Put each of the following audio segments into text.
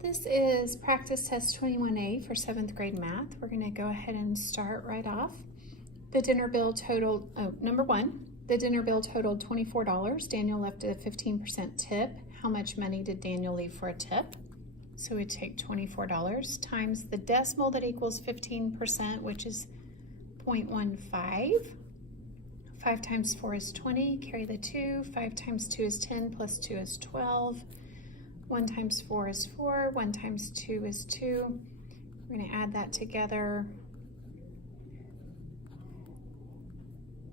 This is practice test 21A for 7th grade math. We're going to go ahead and start right off. The dinner bill totaled, number one, the dinner bill totaled $24. Daniel left a 15% tip. How much money did Daniel leave for a tip? So we take $24 times the decimal that equals 15%, which is 0.15. 5 times 4 is 20, carry the 2. 5 times 2 is 10, plus 2 is 12. 1 times 4 is 4, 1 times 2 is 2. We're going to add that together.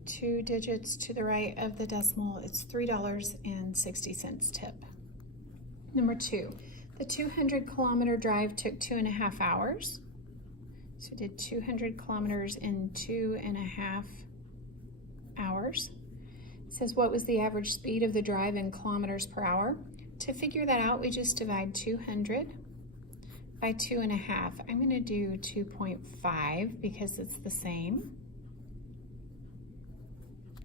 2 digits to the right of the decimal, it's $3.60 tip. Number 2, the 200-kilometer drive took 2.5 hours. So we did 200 kilometers in 2.5 hours. It says, what was the average speed of the drive in kilometers per hour? To figure that out, we just divide 200 by 2.5. I'm going to do 2.5 because it's the same.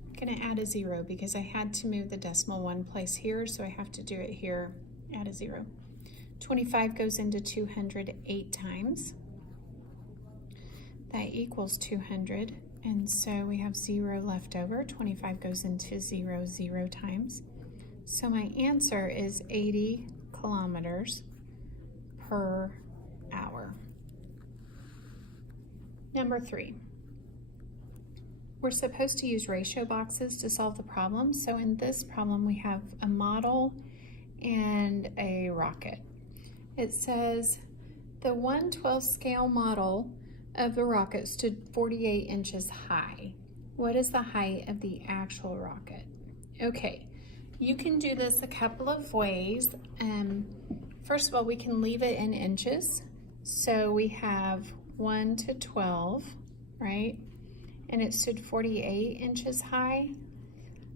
I'm going to add a 0 because I had to move the decimal one place here, so I have to do it here, add a 0. 25 goes into 200 8 times. That equals 200, and so we have 0 left over. 25 goes into 0 0 times. So my answer is 80 kilometers per hour. Number 3. We're supposed to use ratio boxes to solve the problem. So in this problem, we have a model and a rocket. It says the 1/12 scale model of the rocket stood 48 inches high. What is the height of the actual rocket? Okay. You can do this a couple of ways. First of all, we can leave it in inches. So we have 1 to 12, right? And it stood 48 inches high.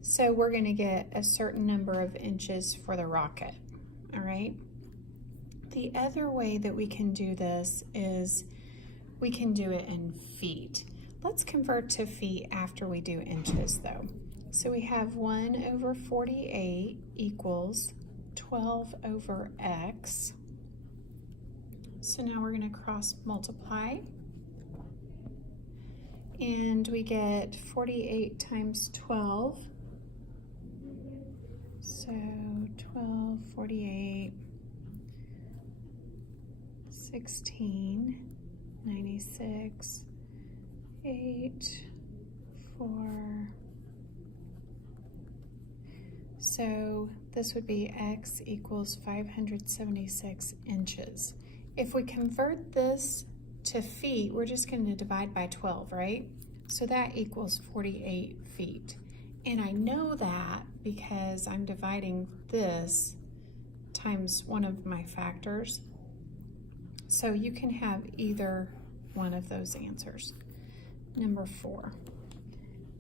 So we're going to get a certain number of inches for the rocket, all right? The other way that we can do this is we can do it in feet. Let's convert to feet after we do inches though. So we have 1 over 48 equals 12 over x. So now we're going to cross multiply. And we get 48 times 12. So 12, 48, 16, 96, 8, 4. So this would be x equals 576 inches. If we convert this to feet, we're just going to divide by 12, right? So that equals 48 feet. And I know that because I'm dividing this times one of my factors. So you can have either one of those answers. Number 4.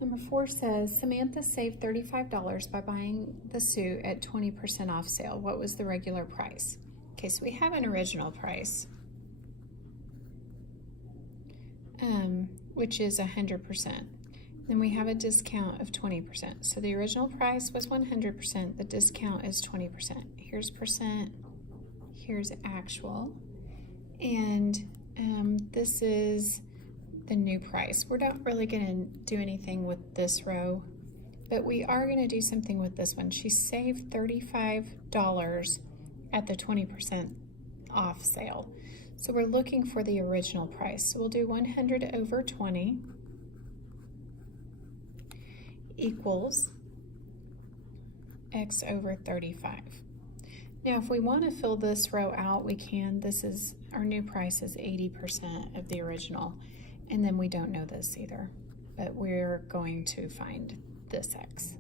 Number 4 says, Samantha saved $35 by buying the suit at 20% off sale. What was the regular price? Okay, so we have an original price, which is 100%. Then we have a discount of 20%. So the original price was 100%, the discount is 20%. Here's percent, here's actual, and this is the new price. We're not really going to do anything with this row, but we are going to do something with this one. She saved $35 at the 20% off sale. So we're looking for the original price. So we'll do 100 over 20 equals x over 35. Now, if we want to fill this row out, we can. This is, our new price is 80% of the original. And then we don't know this either, but we're going to find this x.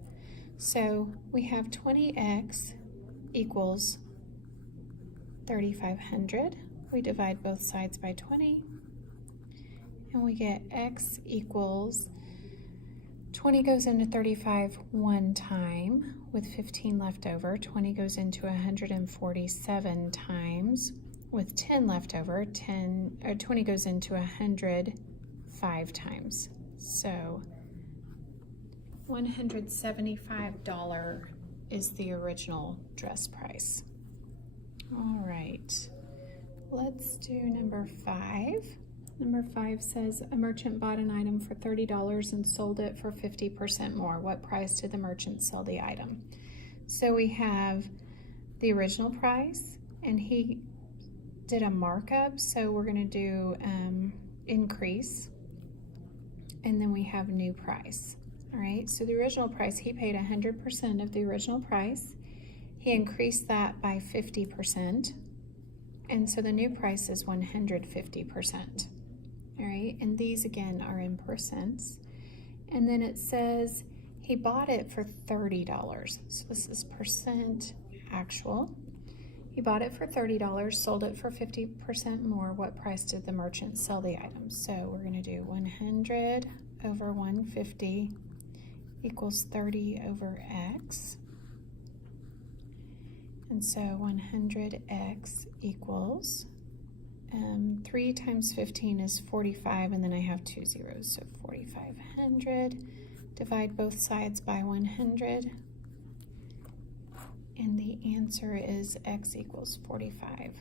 So we have 20x equals 3,500. We divide both sides by 20, and we get x equals 20 goes into 35 one time with 15 left over. 20 goes into 147 times with 10 left over. 20 goes into 100 5 times. So $175 is the original dress price. All right. let's do number 5. Number 5 says a merchant bought an item for $30 and sold it for 50% more. What price did the merchant sell the item? So we have the original price, and he did a markup, so we're going to do increase, and then we have new price. All right, so the original price, he paid 100% of the original price. He increased that by 50%, and so the new price is 150%. All right, and these again are in percents. And then it says he bought it for $30. So this is percent actual. He bought it for $30, sold it for 50% more. What price did the merchant sell the item? So we're going to do 100 over 150 equals 30 over x. And so 100x equals 3 times 15 is 45, and then I have 2 zeros, so 4,500. Divide both sides by 100, and the answer is x equals $45.